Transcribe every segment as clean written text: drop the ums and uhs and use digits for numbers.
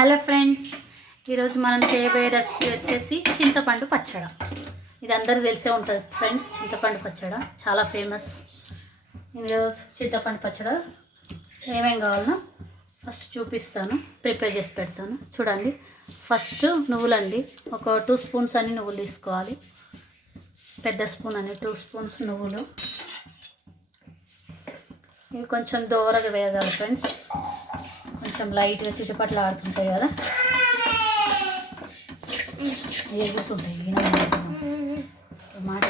Hello friends, ఈరోజు మనం చేయబోయే రెసిపీ వచ్చేసి చింతపండు పచ్చడి. ఇది అందరికీ తెలిసే ఉంటుంది ఫ్రెండ్స్. చింతపండు పచ్చడి చాలా ఫేమస్. ఈరోజు చింతపండు పచ్చడి ఏమేం కావాలనో ఫస్ట్ చూపిస్తాను, ప్రిపేర్ చేసి పెడతాను. చూడండి, ఫస్ట్ నువ్వులండి. ఒక 2 స్పూన్స్ అన్ని నువ్వులు తీసుకోవాలి. పెద్ద స్పూన్ అని 2 స్పూన్స్ నువ్వులు. ఇవి కొంచెం దోరగా వేయగలరు ఫ్రెండ్స్. కొంచెం లైట్గా చిటపట్లు ఆడుతుంటాయి కదా, ఎగుతుంటాయి మాట.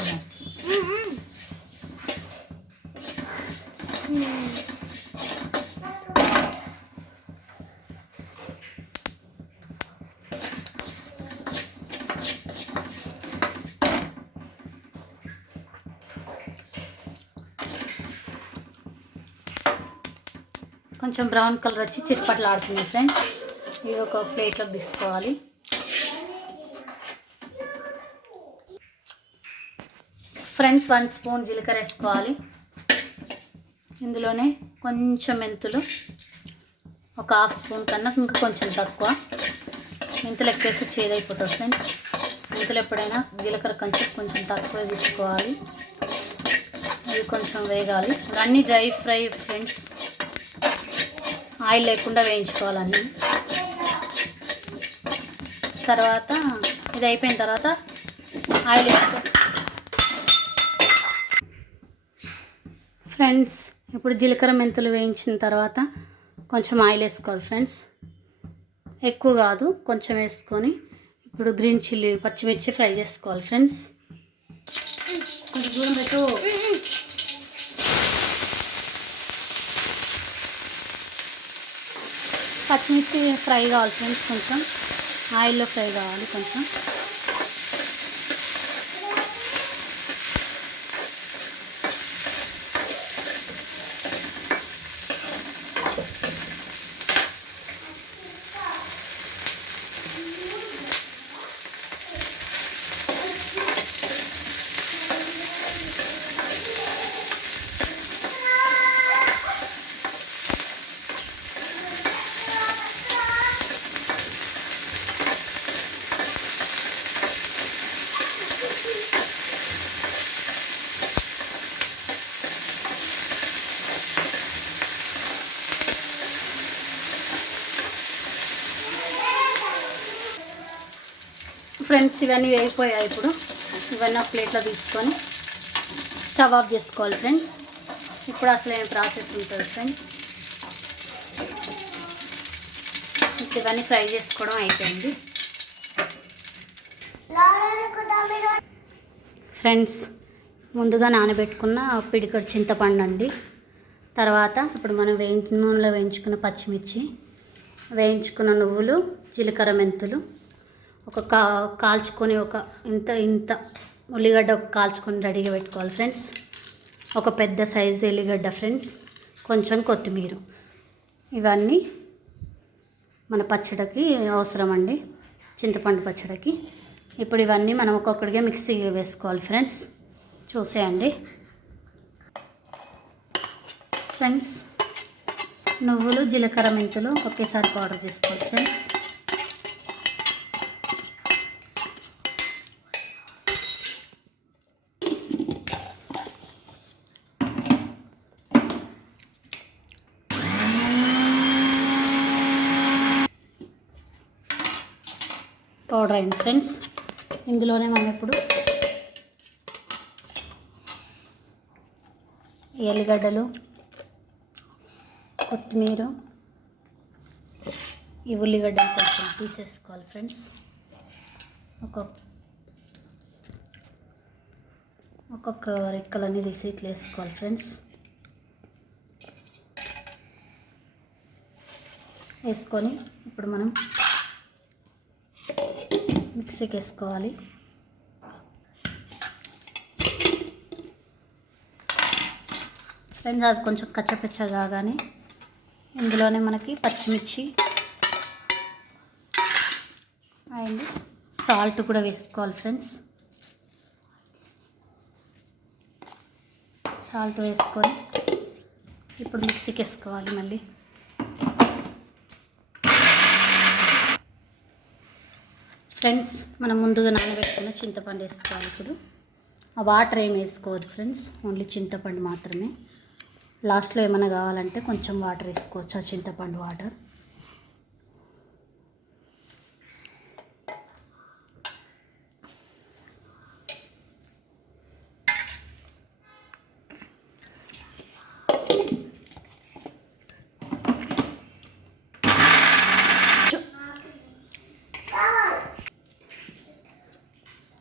కొంచెం బ్రౌన్ కలర్ వచ్చి చిట్పట్లు ఆడుతుంది ఫ్రెండ్స్. ఇది ఒక ప్లేట్లోకి తీసుకోవాలి. ఫ్రెండ్స్, 1 స్పూన్ జీలకర్ర వేసుకోవాలి. ఇందులోనే కొంచెం మెంతులు, ఒక 1/2 స్పూన్ కన్నా ఇంకా కొంచెం తక్కువ. మెంతులు ఎక్కువ వేసి చేదైపోతుంది ఫ్రెండ్స్. మెంతులు ఎప్పుడైనా జీలకర్ర కొంచెం తక్కువ తీసుకోవాలి. ఇది కొంచెం వేగాలి. అన్నీ డ్రై ఫ్రై ఫ్రెండ్స్, ఆయిల్ లేకుండా వేయించుకోవాలన్నీ. తర్వాత ఇది అయిపోయిన తర్వాత ఆయిల్ వేసుకో ఫ్రెండ్స్. ఇప్పుడు జీలకర్ర మెంతులు వేయించిన తర్వాత కొంచెం ఆయిల్ వేసుకోవాలి ఫ్రెండ్స్. ఎక్కువ కాదు, కొంచెం వేసుకొని ఇప్పుడు గ్రీన్ చిల్లీ పచ్చిమిర్చి ఫ్రై చేసుకోవాలి ఫ్రెండ్స్. కొంచెం దూరం పెట్టు. పచ్చిమిర్చి ఫ్రై కావాలి ఫ్రెండ్స్, కొంచెం ఆయిల్లో ఫ్రై కావాలి కొంచెం. ఫ్రెండ్స్, ఇవన్నీ వేగిపోయాయి. ఇప్పుడు ఇవన్నీ ఒక ప్లేట్లో తీసుకొని స్టవ్ ఆఫ్ చేసుకోవాలి ఫ్రెండ్స్. ఇప్పుడు అసలు ఏం ప్రాసెస్ ఉంటుంది ఫ్రెండ్స్. ఇవన్నీ ఫ్రై చేసుకోవడం అయిపోయింది ఫ్రెండ్స్. ముందుగా నానబెట్టుకున్న పిడికడు చింతపండు అండి. తర్వాత ఇప్పుడు మనం నూనెలో వేయించుకున్న పచ్చిమిర్చి, వేయించుకున్న నువ్వులు, జీలకర్ర మెంతులు, కాల్చుకొని ఒక ఇంత ఉల్లిగడ్డ కాల్చుకొని రెడీగా పెట్టుకోవాలి ఫ్రెండ్స్. ఒక పెద్ద సైజు ఎల్లిగడ్డ ఫ్రెండ్స్, కొంచెం కొత్తిమీర. ఇవన్నీ మన పచ్చడికి అవసరం అండి, చింతపండు పచ్చడికి. ఇప్పుడు ఇవన్నీ మనం ఒక్కొక్కడిగా మిక్సీ వేసుకోవాలి ఫ్రెండ్స్. చూసేయండి ఫ్రెండ్స్. నువ్వులు, జీలకర్ర మెంతులు ఒకేసారి పౌడర్ చేసుకోవాలి ఫ్రెండ్స్. పౌడర్ అయింది ఫ్రెండ్స్. ఇందులోనే మనం ఇప్పుడు ఎల్లిగడ్డలు, కొత్తిమీర, ఈ ఉల్లిగడ్డలు కొంచెం తీసేసుకోవాలి ఫ్రెండ్స్. ఒక్కొక్క రెక్కలన్నీ తీసి ఇట్లా వేసుకోవాలి ఫ్రెండ్స్. వేసుకొని ఇప్పుడు మనం మిక్సీకి వేసుకోవాలి. ఫ్రెండ్స్, అది కొంచెం కచ్చపచ్చ కాగానే ఇందులోనే మనకి పచ్చిమిర్చి అండ్ సాల్ట్ కూడా వేసుకోవాలి ఫ్రెండ్స్. సాల్ట్ వేసుకొని ఇప్పుడు మిక్సీకి వేసుకోవాలి. మళ్ళీ ఫ్రెండ్స్ మనం ముందుగా నానబెట్టుకున్న చింతపండు వేసుకోవాలి. ఇప్పుడు ఆ వాటర్ ఏమి వేసుకోవద్దు ఫ్రెండ్స్, ఓన్లీ చింతపండు మాత్రమే. లాస్ట్లో ఏమైనా కావాలంటే కొంచెం వాటర్ వేసుకోవచ్చు, ఆ చింతపండు వాటర్.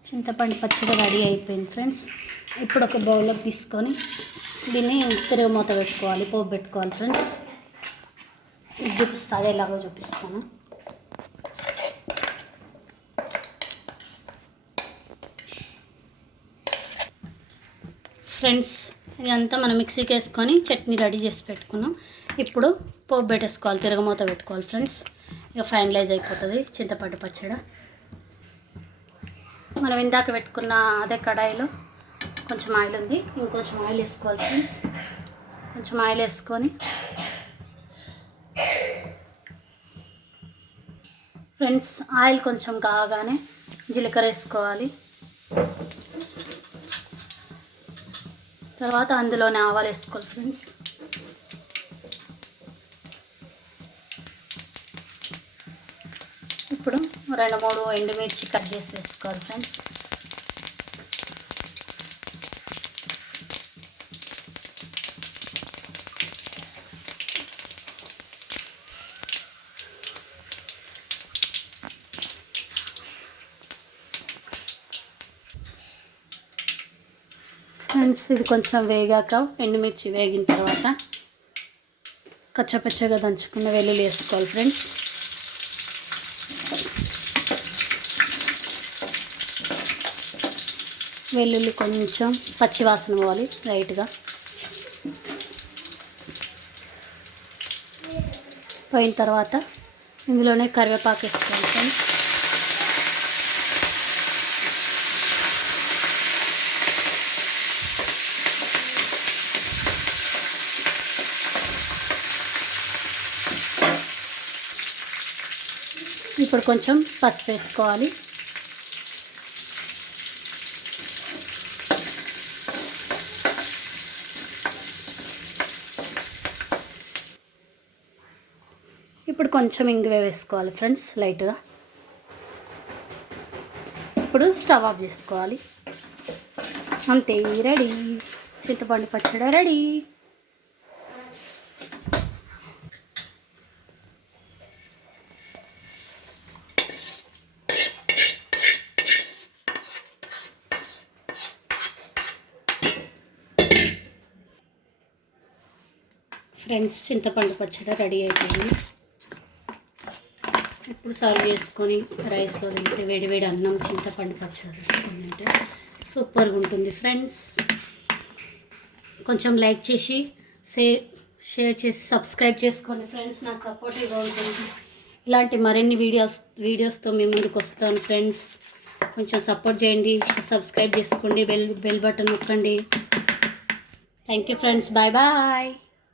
చింతపండు పచ్చడి రెడీ అయిపోయింది ఫ్రెండ్స్. ఇప్పుడు ఒక బౌల్లోకి తీసుకొని దీన్ని తిరగమూత పెట్టుకోవాలి, పోపు పెట్టుకోవాలి ఫ్రెండ్స్. ఇది చూపిస్తా, అదే ఎలాగో చూపిస్తాను. ఫ్రెండ్స్ ఇదంతా మనం మిక్సీకి వేసుకొని చట్నీ రెడీ చేసి పెట్టుకున్నాం. ఇప్పుడు పోపు పెట్టేసుకోవాలి, తిరగమూత పెట్టుకోవాలి ఫ్రెండ్స్. ఇక ఫైనలైజ్ అయిపోతుంది చింతపండు పచ్చడి. మనం ఇందాక పెట్టుకున్న అదే కడాయిలో కొంచెం ఆయిల్ ఉంది, ఇంకొంచెం ఆయిల్ వేసుకోవాలి ఫ్రెండ్స్. కొంచెం ఆయిల్ వేసుకొని ఫ్రెండ్స్ ఆయిల్ కొంచెం కాగానే జీలకర్ర వేసుకోవాలి. తర్వాత అందులోనే ఆవాలు వేసుకోవాలి ఫ్రెండ్స్. ఇప్పుడు 2-3 ఎండుమిర్చి కట్ చేసి వేసుకోవాలి ఫ్రెండ్స్. ఫ్రెండ్స్ ఇది కొంచెం వేగాక ఎండుమిర్చి వేగిన తర్వాత కచ్చపచ్చగా దంచుకున్న వెల్లుల్లి వేసుకోవాలి ఫ్రెండ్స్. వెల్లుల్లి కొంచెం పచ్చి వాసన పోవాలి లైట్గా. పోయిన తర్వాత ఇందులోనే కరివేపాకు వేసుకోవాలి ఫ్రెండ్స్. ఇప్పుడు కొంచెం పసుపు వేసుకోవాలి. ఇప్పుడు కొంచెం ఇంగువ వేసుకోవాలి ఫ్రెండ్స్ లైట్గా. ఇప్పుడు స్టవ్ ఆఫ్ చేసుకోవాలి. అంతే, రెడీ, చింతపండు పచ్చడి రెడీ. ఫ్రెండ్స్ చింతపండు పచ్చడి రెడీ అయిపోయింది. ఇప్పుడు సర్వ్ చేసుకొని రైస్లో తింటే, వేడివేడి అన్నం చింతపండు పచ్చడి వేసుకొని తింటే సూపర్గా ఉంటుంది ఫ్రెండ్స్. కొంచెం లైక్ చేసి షేర్ చేసి సబ్స్క్రైబ్ చేసుకోండి ఫ్రెండ్స్, నాకు సపోర్టివ్గా ఉంటుంది. ఇలాంటి మరిన్ని వీడియోస్తో మీ ముందుకు వస్తాను ఫ్రెండ్స్. కొంచెం సపోర్ట్ చేయండి, సబ్స్క్రైబ్ చేసుకోండి, బెల్ బటన్ నొక్కండి. Thank you friends, bye bye.